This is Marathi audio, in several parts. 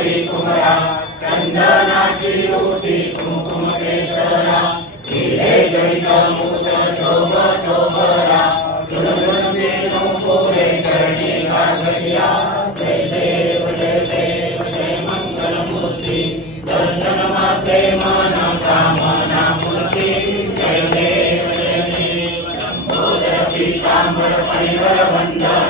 शंकरा चंदनाची ओटी कुमकुम केशरा हिरे जैन मुद शोभ शोभरा तुळगुंदी नुपुरे चरणी गांगल्या जय देव जय देव जय मंगल मंगलमूर्ती दर्शन माते मन कामना मूर्ती जय देव जय देव शंभो जय पीतांबर परिवर वंदना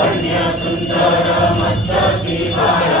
सुंदर मस्तकी बाळा